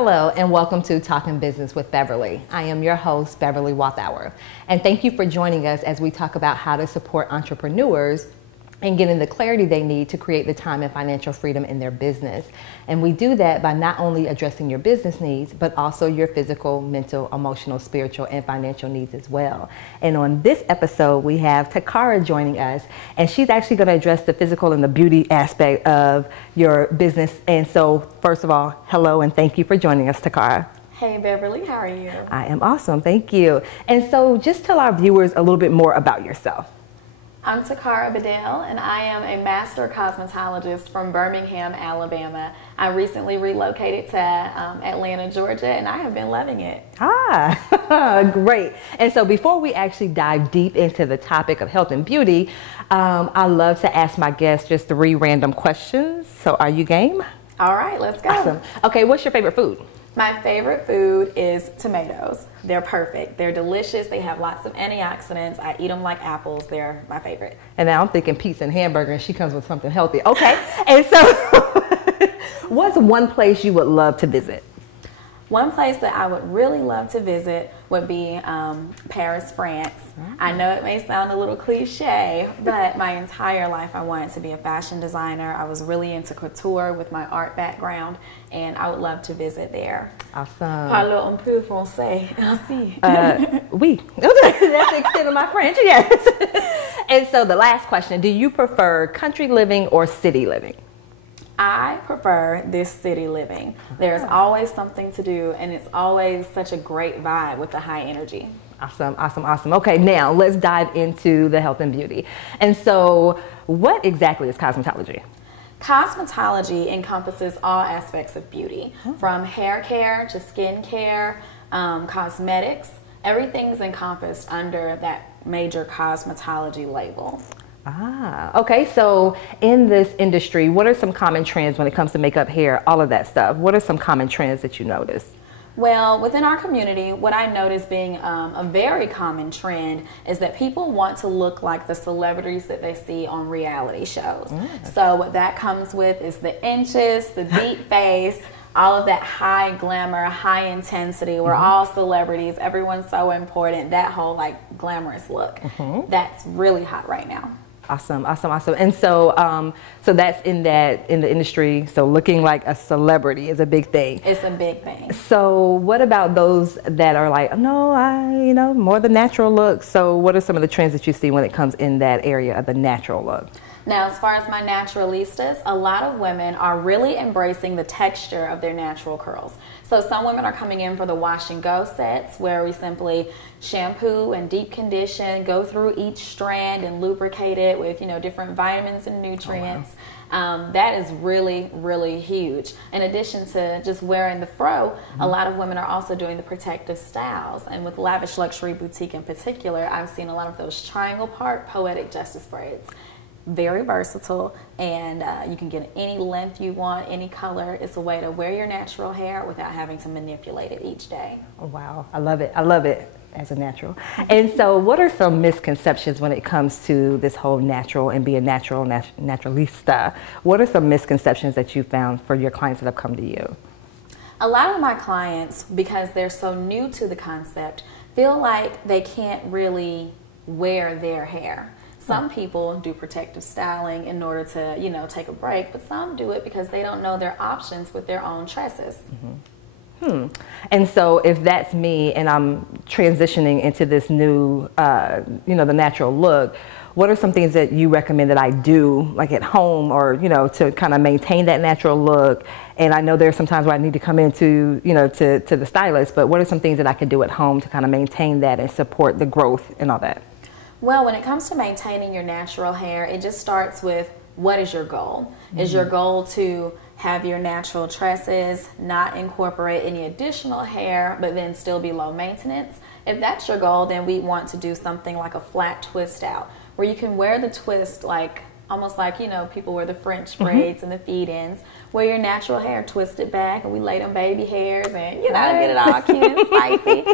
Hello and welcome to Talking Business with Beverly. I am your host, Beverly Walthour, and thank you for joining us as we talk about how to support entrepreneurs and getting the clarity they need to create the time and financial freedom in their business. And we do that by not only addressing your business needs, but also your physical, mental, emotional, spiritual, and financial needs as well. And on this episode, we have Tacara joining us, and she's actually going to address the physical and the beauty aspect of your business. And so, first of all, hello and thank you for joining us, Tacara. Hey Beverly, how are you? I am awesome, thank you. And so just tell our viewers a little bit more about yourself. I'm Tacara Bedell, and I am a master cosmetologist from Birmingham, Alabama. I recently relocated to Atlanta, Georgia, and I have been loving it. Great. And so before we actually dive deep into the topic of health and beauty, I love to ask my guests just 3 random questions. So are you game? All right, let's go. Awesome. Okay, what's your favorite food? My favorite food is tomatoes. They're perfect. They're delicious. They have lots of antioxidants. I eat them like apples. They're my favorite. And now I'm thinking pizza and hamburger, and she comes with something healthy. Okay. And so what's one place you would love to visit? One place that I would really love to visit would be Paris, France. I know it may sound a little cliche, but my entire life I wanted to be a fashion designer. I was really into couture with my art background, and I would love to visit there. Awesome. Parle un peu français. Merci. Oui. That's the extent of my French, yes. And so the last question, do you prefer country living or city living? I prefer this city living. There's always something to do, and it's always such a great vibe with the high energy. Awesome, awesome, awesome. Okay, now let's dive into the health and beauty. And so what exactly is cosmetology? Cosmetology encompasses all aspects of beauty, from hair care to skin care, cosmetics. Everything's encompassed under that major cosmetology label. Okay, so in this industry, what are some common trends when it comes to makeup, hair, all of that stuff? What are some common trends that you notice? Well, within our community, what I notice being a very common trend is that people want to look like the celebrities that they see on reality shows. So what that comes with is the inches, the deep face, all of that high glamour, high intensity. We're all celebrities. Everyone's so important. That whole like glamorous look. That's really hot right now. Awesome, awesome, awesome. And so, so that's in the industry. So looking like a celebrity is a big thing. It's a big thing. So what about those that are like, no, more the natural look? So what are some of the trends that you see when it comes in that area of the natural look? Now, as far as my naturalistas, a lot of women are really embracing the texture of their natural curls. So some women are coming in for the wash and go sets where we simply shampoo and deep condition, go through each strand and lubricate it with, different vitamins and nutrients. That is really, really huge. In addition to just wearing the fro, a lot of women are also doing the protective styles. And with Lavish Luxury Boutique in particular, I've seen a lot of those triangle part poetic justice braids. Very versatile, and you can get any length you want, any color. It's a way to wear your natural hair without having to manipulate it each day. Oh, wow. I love it. I love it as a natural. And so what are some misconceptions when it comes to this whole natural and being naturalista? What are some misconceptions that you found for your clients that have come to you? A lot of my clients, because they're so new to the concept, feel like they can't really wear their hair. Some people do protective styling in order to, take a break, but some do it because they don't know their options with their own tresses. And so if that's me and I'm transitioning into this new, the natural look, what are some things that you recommend that I do, like at home or, to kind of maintain that natural look? And I know there's some times where I need to come into, to the stylist, but what are some things that I can do at home to kind of maintain that and support the growth and all that? Well, when it comes to maintaining your natural hair, it just starts with what is your goal? Is your goal to have your natural tresses, not incorporate any additional hair, but then still be low maintenance? If that's your goal, then we want to do something like a flat twist out, where you can wear the twist like almost like, people wear the French braids and the feed-ins, where your natural hair twisted back, and we lay them baby hairs and, get it all cute and spicy.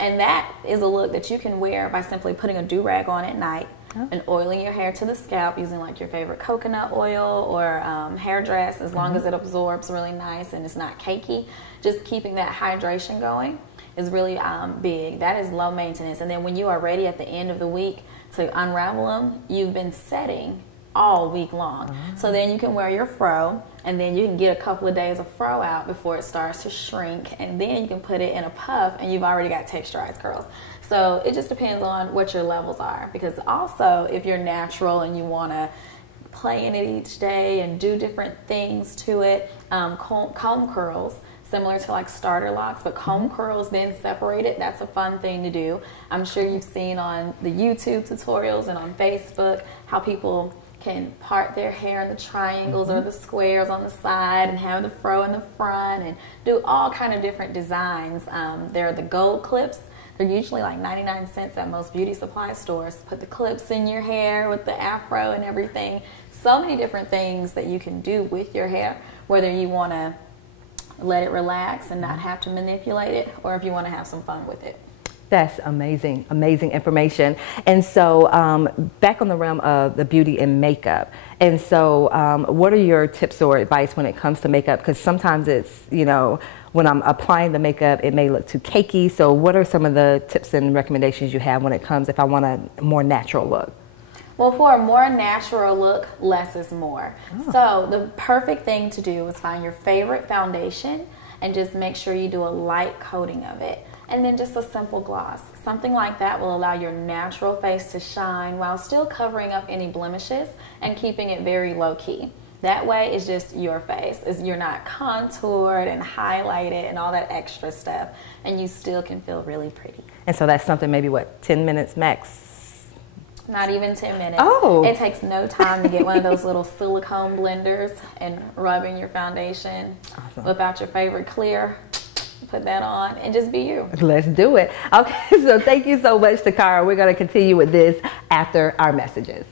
And that is a look that you can wear by simply putting a do-rag on at night, and oiling your hair to the scalp using like your favorite coconut oil or hair dress, as long as it absorbs really nice and it's not cakey. Just keeping that hydration going is really big. That is low maintenance. And then when you are ready at the end of the week to unravel them, you've been setting all week long. So then you can wear your fro, and then you can get a couple of days of fro out before it starts to shrink, and then you can put it in a puff and you've already got texturized curls. So it just depends on what your levels are, because also if you're natural and you want to play in it each day and do different things to it, comb curls, similar to like starter locks, but comb curls then separated. That's a fun thing to do. I'm sure you've seen on the YouTube tutorials and on Facebook how people can part their hair in the triangles or the squares on the side and have the fro in the front and do all kind of different designs. There are the gold clips. They're usually like 99 cents at most beauty supply stores. Put the clips in your hair with the afro and everything. So many different things that you can do with your hair, whether you want to let it relax and not have to manipulate it, or if you want to have some fun with it. That's amazing, amazing information. And so back on the realm of the beauty and makeup. And so what are your tips or advice when it comes to makeup? Because sometimes it's, you know, when I'm applying the makeup, it may look too cakey. So what are some of the tips and recommendations you have when it comes if I want a more natural look? Well, for a more natural look, less is more. So the perfect thing to do is find your favorite foundation and just make sure you do a light coating of it. And then just a simple gloss. Something like that will allow your natural face to shine while still covering up any blemishes and keeping it very low key. That way it's just your face. You're not contoured and highlighted and all that extra stuff, and you still can feel really pretty. And so that's something maybe, what, 10 minutes max? Not even 10 minutes. Oh. It takes no time to get one of those little silicone blenders and rub in your foundation. Awesome. Whip out your favorite clear. Put that on and just be you. Let's do it. Okay, so thank you so much, Tacara. We're going to continue with this after our messages.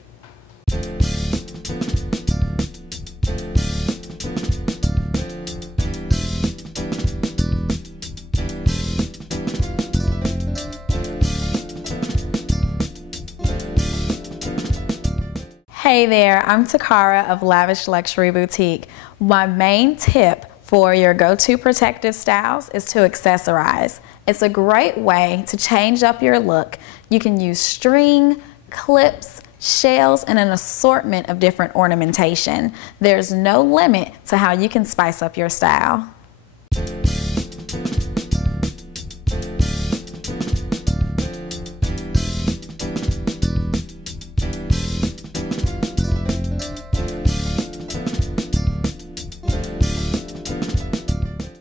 Hey there, I'm Tacara of Lavish Luxury Boutique. My main tip for your go-to protective styles is to accessorize. It's a great way to change up your look. You can use string, clips, shells, and an assortment of different ornamentation. There's no limit to how you can spice up your style.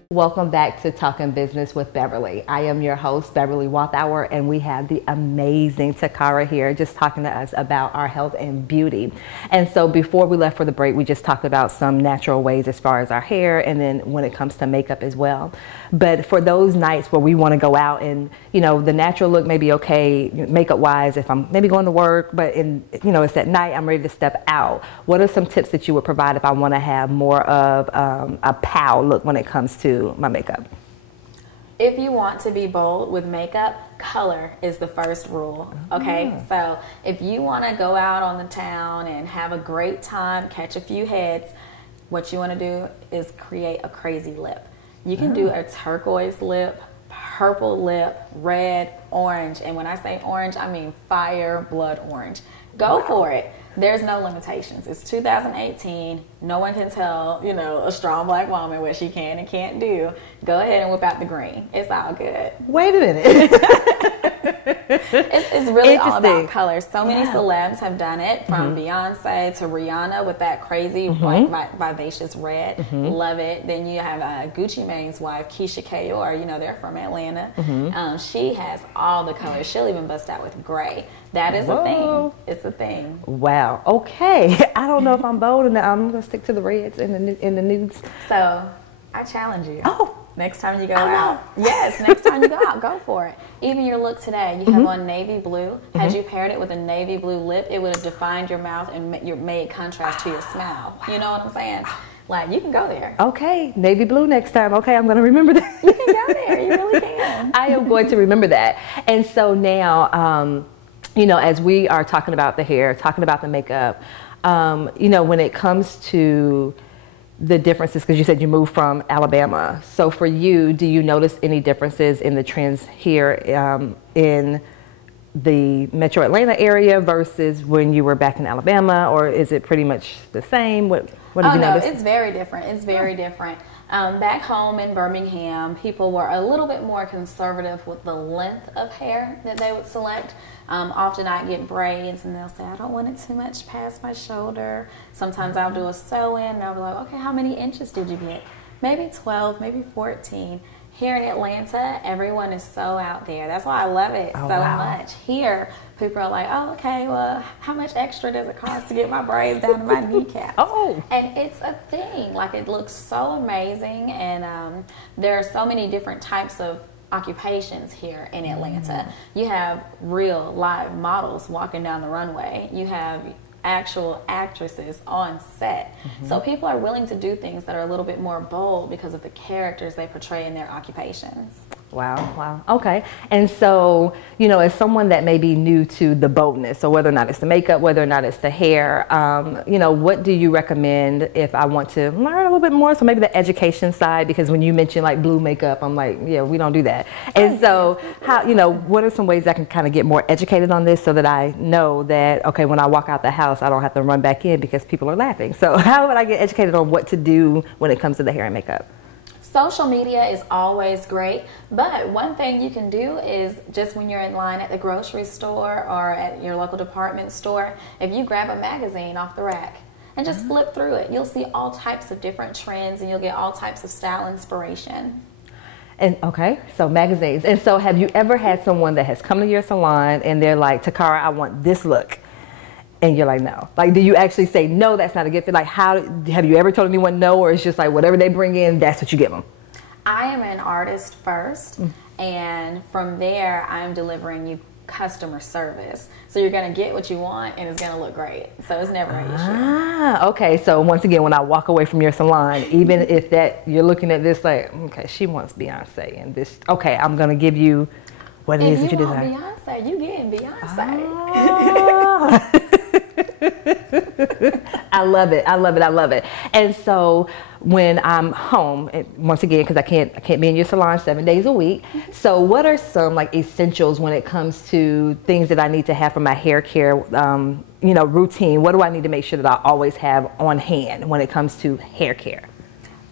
Welcome back to Talking Business with Beverly. I am your host, Beverly Walthour, and we have the amazing Tacara here just talking to us about our health and beauty. And so before we left for the break, we just talked about some natural ways as far as our hair, and then when it comes to makeup as well. But for those nights where we want to go out and, you know, the natural look may be okay makeup wise if I'm maybe going to work, but it's at night, I'm ready to step out. What are some tips that you would provide if I want to have more of a pow look when it comes to my makeup? If you want to be bold with makeup, color is the first rule, okay? So if you want to go out on the town and have a great time, catch a few heads, what you want to do is create a crazy lip. You can do a turquoise lip, purple lip, red, orange, and when I say orange, I mean fire blood orange. Go for it. There's no limitations. It's 2018. No one can tell, a strong black woman what she can and can't do. Go ahead and whip out the green. It's all good. Wait a minute. It's really all about color. So many celebs have done it, from Beyonce to Rihanna with that crazy white vivacious red. Love it. Then you have Gucci Mane's wife, Keisha Kayor. They're from Atlanta. She has all the colors. She'll even bust out with gray. That is a thing. It's a thing. Wow. Okay. I don't know if I'm bold enough. I'm going to stick to the reds and the nudes. So I challenge you. Oh. Next time you go out. Yes, next time you go out, go for it. Even your look today, you have on navy blue. Had you paired it with a navy blue lip, it would have defined your mouth and made contrast to your smile. Wow. You know what I'm saying? Like, you can go there. Okay, navy blue next time. Okay, I'm going to remember that. You can go there. You really can. I am going to remember that. And so now, as we are talking about the hair, talking about the makeup, when it comes to the differences, because you said you moved from Alabama. So for you, do you notice any differences in the trends here in the Metro Atlanta area versus when you were back in Alabama, or is it pretty much the same? What have you noticed? It's very different. It's very different. Back home in Birmingham, people were a little bit more conservative with the length of hair that they would select. Often I get braids and they'll say, I don't want it too much past my shoulder. Sometimes I'll do a sew-in and I'll be like, okay, how many inches did you get? Maybe 12, maybe 14. Here in Atlanta, everyone is so out there. That's why I love it much. Here, people are like, oh, okay, well, how much extra does it cost to get my braids down to my kneecaps? And it's a thing. Like, it looks so amazing, and there are so many different types of occupations here in Atlanta. You have real live models walking down the runway. You have actual actresses on set. So people are willing to do things that are a little bit more bold because of the characters they portray in their occupations. Wow. Okay. And so, as someone that may be new to the boldness, so whether or not it's the makeup, whether or not it's the hair, what do you recommend if I want to learn a little bit more? So maybe the education side, because when you mention like blue makeup, I'm like, yeah, we don't do that. And so what are some ways I can kind of get more educated on this so that I know that, okay, when I walk out the house, I don't have to run back in because people are laughing. So how would I get educated on what to do when it comes to the hair and makeup? Social media is always great, but one thing you can do is just when you're in line at the grocery store or at your local department store, if you grab a magazine off the rack and just flip through it, you'll see all types of different trends and you'll get all types of style inspiration. And okay, so magazines. And so have you ever had someone that has come to your salon and they're like, Tacara, I want this look? And you're like, no. Like, do you actually say, no, that's not a good fit? Like, have you ever told anyone no, or it's just like whatever they bring in, that's what you give them? I am an artist first, and from there, I'm delivering you customer service. So you're going to get what you want, and it's going to look great. So it's never an issue. Okay. So once again, when I walk away from your salon, even if you're looking at this like, okay, she wants Beyonce, and this, okay, I'm going to give you what it is that you desire. If you want Beyonce, you getting Beyonce. I love it. And so when I'm home, once again, because I can't be in your salon 7 days a week. So what are some like essentials when it comes to things that I need to have for my hair care, routine? What do I need to make sure that I always have on hand when it comes to hair care?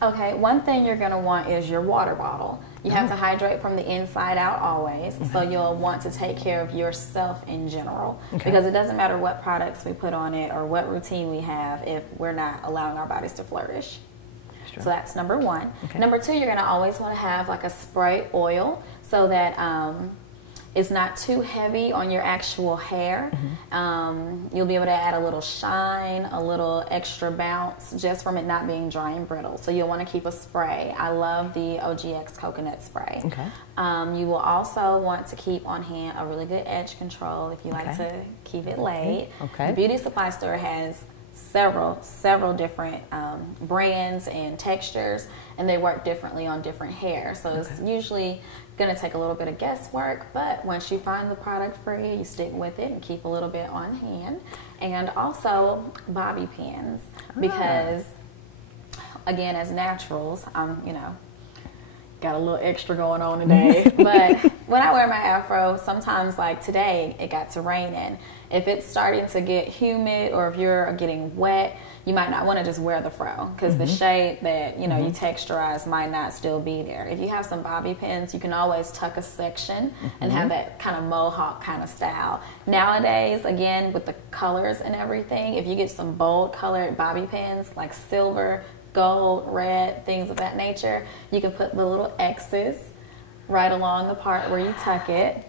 Okay, one thing you're going to want is your water bottle. You have to hydrate from the inside out always, so you'll want to take care of yourself in general, because it doesn't matter what products we put on it or what routine we have if we're not allowing our bodies to flourish. So that's number one. Number two, you're going to always want to have like a spray oil so that it's not too heavy on your actual hair. You'll be able to add a little shine, a little extra bounce just from it not being dry and brittle. So you'll want to keep a spray. I love the OGX coconut spray. You will also want to keep on hand a really good edge control if you like to keep it laid. The beauty supply store has several different brands and textures, and they work differently on different hair. So it's usually going to take a little bit of guesswork, but once you find the product for you, you stick with it and keep a little bit on hand. And also bobby pins, because again, as naturals, I'm got a little extra going on today. But when I wear my afro, sometimes like today it got to raining. If it's starting to get humid or if you're getting wet, you might not want to just wear the fro, because the shade that you texturize might not still be there. If you have some bobby pins, you can always tuck a section and have that kind of mohawk kind of style. Nowadays, again, with the colors and everything, if you get some bold colored bobby pins like silver, gold, red, things of that nature, you can put the little X's right along the part where you tuck it.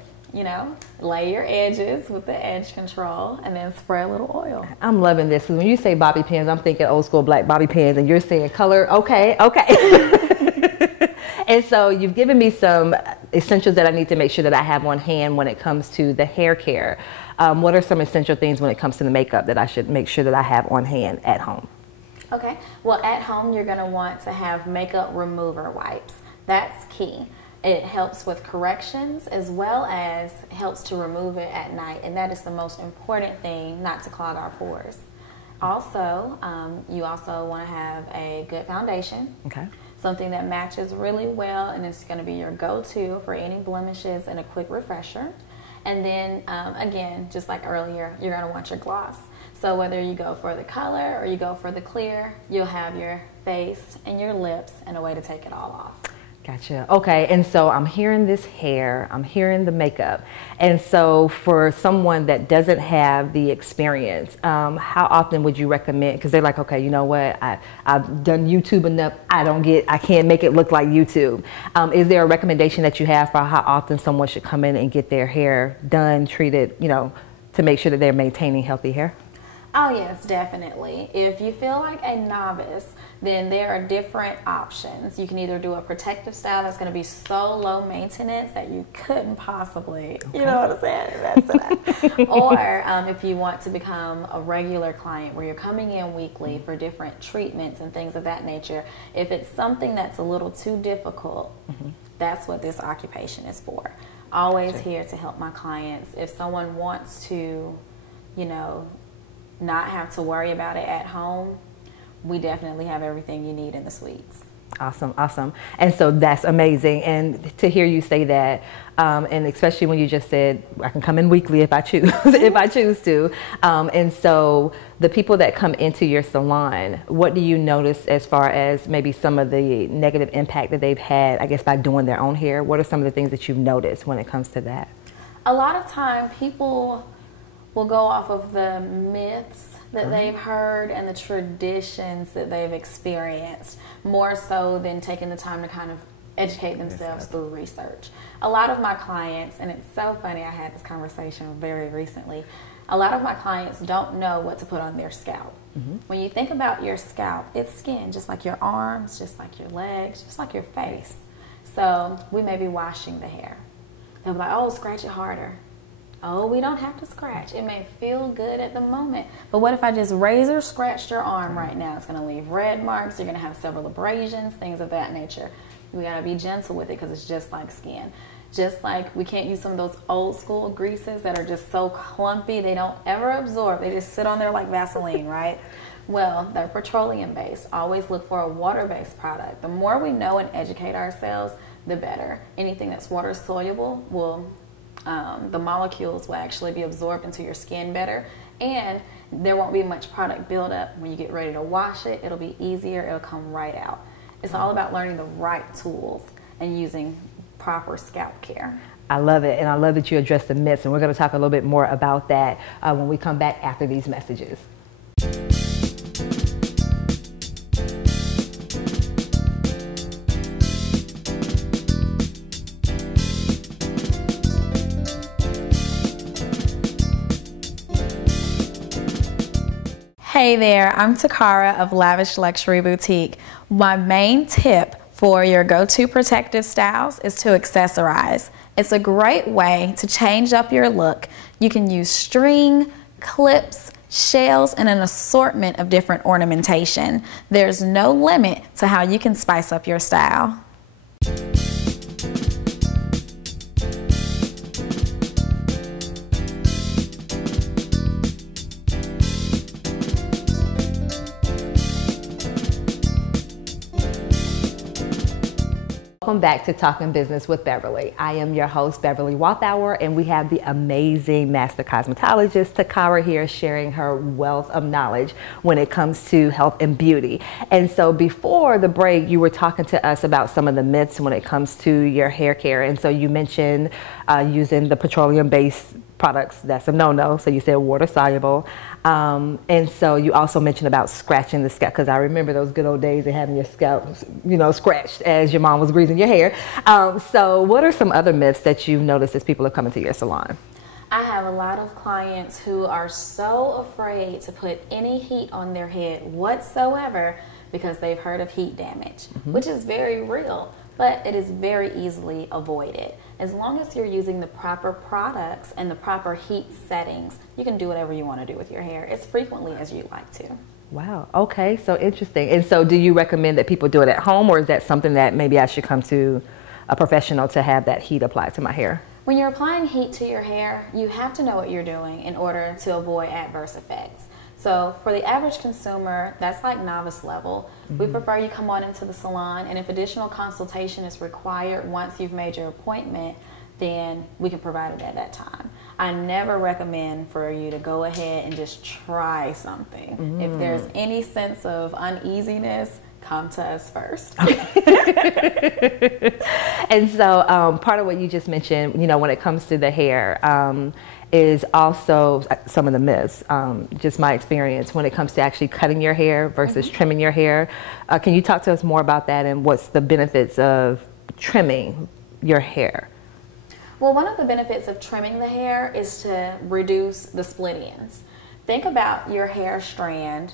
Lay your edges with the edge control and then spray a little oil. I'm loving this, because when you say bobby pins, I'm thinking old school black bobby pins, and you're saying color. Okay. And so you've given me some essentials that I need to make sure that I have on hand when it comes to the hair care. What are some essential things when it comes to the makeup that I should make sure that I have on hand at home? Okay. Well, at home, you're going to want to have makeup remover wipes. That's key. It helps with corrections as well as helps to remove it at night. And that is the most important thing, not to clog our pores. Also, you also want to have a good foundation. Okay. Something that matches really well and it's going to be your go-to for any blemishes and a quick refresher. And then, again, just like earlier, you're going to want your gloss. So whether you go for the color or you go for the clear, you'll have your face and your lips and a way to take it all off. Gotcha. Okay, and so I'm hearing this hair, I'm hearing the makeup, and so for someone that doesn't have the experience, how often would you recommend? Because they're like, okay, you know what, I've done YouTube enough, I can't make it look like YouTube. Is there a recommendation that you have for how often someone should come in and get their hair done, treated, you know, to make sure that they're maintaining healthy hair? Oh yes, definitely. If you feel like a novice, then there are different options. You can either do a protective style that's going to be so low maintenance that you couldn't possibly, you know what I'm saying, invest in that. Or if you want to become a regular client where you're coming in weekly for different treatments and things of that nature, if it's something that's a little too difficult, that's what this occupation is for. Always here to help my clients. If someone wants to, you know, not have to worry about it at home, we definitely have everything you need in the suites. Awesome, awesome. And so that's amazing. And to hear you say that, and especially when you just said, I can come in weekly if I choose, if I choose to. And so the people that come into your salon, what do you notice as far as maybe some of the negative impact that they've had, I guess, by doing their own hair? What are some of the things that you've noticed when it comes to that? A lot of time people will go off of the myths that they've heard and the traditions that they've experienced, more so than taking the time to kind of educate themselves through research. A lot of my clients, and it's so funny, I had this conversation very recently, a lot of my clients don't know what to put on their scalp. When you think about your scalp, it's skin, just like your arms, just like your legs, just like your face. So we may be washing the hair. They'll be like, oh, scratch it harder. Oh, we don't have to scratch. It may feel good at the moment, but what if I just razor scratched your arm right now? It's going to leave red marks. You're going to have several abrasions, things of that nature. We got to be gentle with it because it's just like skin. Just like we can't use some of those old school greases that are just so clumpy, they don't ever absorb. They just sit on there like Vaseline, right? Well, they're petroleum based. Always look for a water-based product. The more we know and educate ourselves, the better. Anything that's water soluble will the molecules will actually be absorbed into your skin better, and there won't be much product buildup. When you get ready to wash it, it'll be easier, it'll come right out. It's all about learning the right tools and using proper scalp care. I love it, and I love that you addressed the myths, and we're going to talk a little bit more about that when we come back after these messages. Hey there, I'm Tacara of Lavish Luxury Boutique. My main tip for your go-to protective styles is to accessorize. It's a great way to change up your look. You can use string, clips, shells, and an assortment of different ornamentation. There's no limit to how you can spice up your style. Welcome back to Talking Business with Beverly. I am your host, Beverly Walthour, and we have the amazing master cosmetologist, Tacara, here sharing her wealth of knowledge when it comes to health and beauty. And so before the break, you were talking to us about some of the myths when it comes to your hair care. And so you mentioned using the petroleum-based products. That's a no-no. So you said water soluble. And so you also mentioned about scratching the scalp, because I remember those good old days of having your scalp, you know, scratched as your mom was greasing your hair. So what are some other myths that you've noticed as people are coming to your salon? I have a lot of clients who are so afraid to put any heat on their head whatsoever because they've heard of heat damage, which is very real, but it is very easily avoided. As long as you're using the proper products and the proper heat settings, you can do whatever you want to do with your hair as frequently as you like to. Wow. Okay. So interesting. And so do you recommend that people do it at home, or is that something that maybe I should come to a professional to have that heat applied to my hair? When you're applying heat to your hair, you have to know what you're doing in order to avoid adverse effects. So for the average consumer, that's like novice level. We prefer you come on into the salon, and if additional consultation is required once you've made your appointment, then we can provide it at that time. I never recommend for you to go ahead and just try something. If there's any sense of uneasiness, come to us first. And so part of what you just mentioned, when it comes to the hair, is also some of the myths, just my experience when it comes to actually cutting your hair versus trimming your hair. Can you talk to us more about that and what's the benefits of trimming your hair? Well, one of the benefits of trimming the hair is to reduce the split ends. Think about your hair strand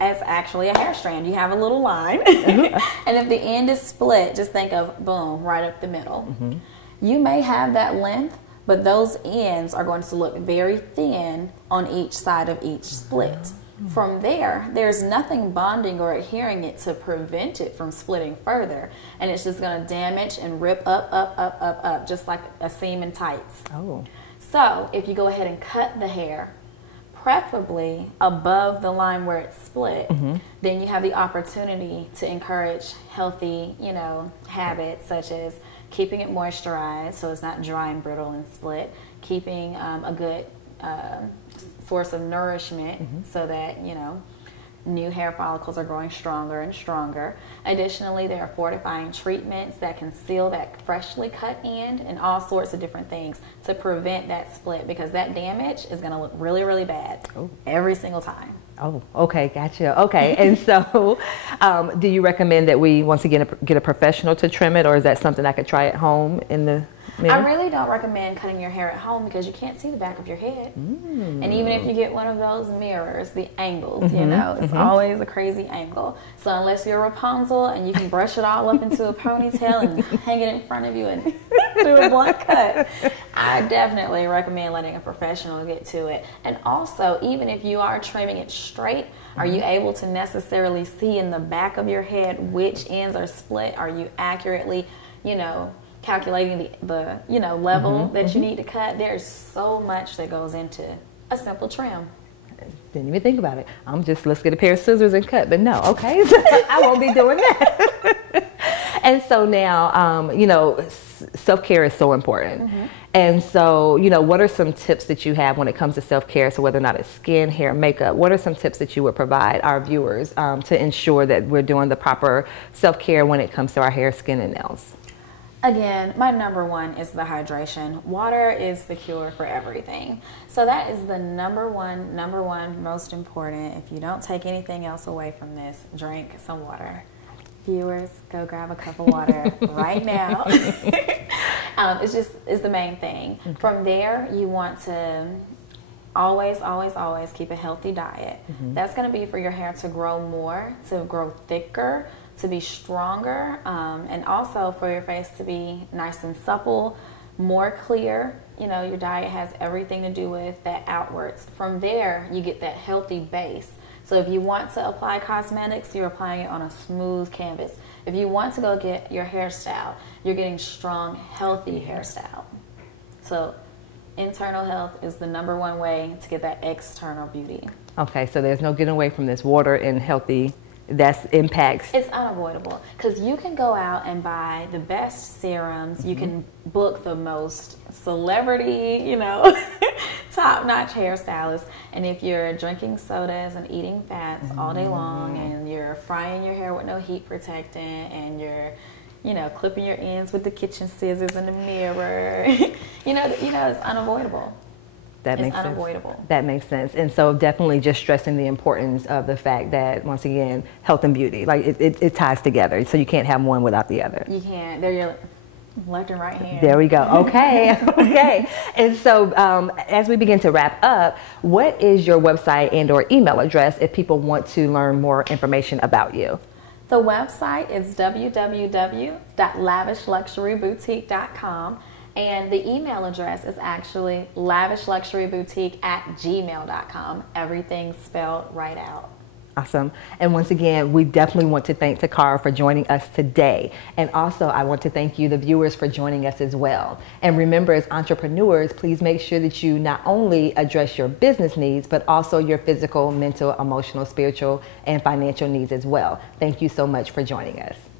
as actually a hair strand. You have a little line, and if the end is split, just think of boom, right up the middle. You may have that length, but those ends are going to look very thin on each side of each split. From there, there's nothing bonding or adhering it to prevent it from splitting further, and it's just going to damage and rip up, just like a seam in tights. So if you go ahead and cut the hair, preferably above the line where it's split, then you have the opportunity to encourage healthy, habits such as keeping it moisturized so it's not dry and brittle and split, keeping a good source of nourishment so that, new hair follicles are growing stronger and stronger. Additionally, there are fortifying treatments that can seal that freshly cut end and all sorts of different things to prevent that split, because that damage is going to look really, really bad every single time. Oh, okay, gotcha. Okay, and so do you recommend that we, once again, get a professional to trim it, or is that something I could try at home in the mirror? I really don't recommend cutting your hair at home because you can't see the back of your head. And even if you get one of those mirrors, the angles, it's always a crazy angle. So unless you're Rapunzel and you can brush it all up into a ponytail and hang it in front of you and do a blunt cut, I definitely recommend letting a professional get to it. And also, even if you are trimming it straight, are you able to necessarily see in the back of your head which ends are split? Are you accurately, calculating the level that you need to cut? There's so much that goes into a simple trim. Didn't even think about it. Let's get a pair of scissors and cut. But no, okay, so I won't be doing that. And so now, self-care is so important. And so, what are some tips that you have when it comes to self-care? So whether or not it's skin, hair, makeup, what are some tips that you would provide our viewers to ensure that we're doing the proper self-care when it comes to our hair, skin, and nails? Again, my number one is the hydration. Water is the cure for everything. So that is the number one most important. If you don't take anything else away from this, drink some water. Viewers, go grab a cup of water right now. It's the main thing. From there, you want to always keep a healthy diet. That's going to be for your hair to grow more, to grow thicker, to be stronger, and also for your face to be nice and supple, more clear. Your diet has everything to do with that outwards. From there, you get that healthy base. So if you want to apply cosmetics, you're applying it on a smooth canvas. If you want to go get your hairstyle, you're getting strong, healthy hairstyle. So internal health is the number one way to get that external beauty. Okay, so there's no getting away from this water and healthy. That's impacts. It's unavoidable because you can go out and buy the best serums. You can book the most celebrity, top-notch hairstylists. And if you're drinking sodas and eating fats all day long, and you're frying your hair with no heat protectant, and you're, clipping your ends with the kitchen scissors in the mirror, it's unavoidable. That makes sense. Unavoidable. That makes sense. And so definitely just stressing the importance of the fact that, once again, health and beauty, like it ties together. So you can't have one without the other. You can't. They're your left and right hand. There we go. Okay. Okay. And so as we begin to wrap up, what is your website and or email address if people want to learn more information about you? The website is www.lavishluxuryboutique.com. And the email address is actually lavishluxuryboutique@gmail.com. Everything's spelled right out. Awesome. And once again, we definitely want to thank Tacara for joining us today. And also, I want to thank you, the viewers, for joining us as well. And remember, as entrepreneurs, please make sure that you not only address your business needs, but also your physical, mental, emotional, spiritual, and financial needs as well. Thank you so much for joining us.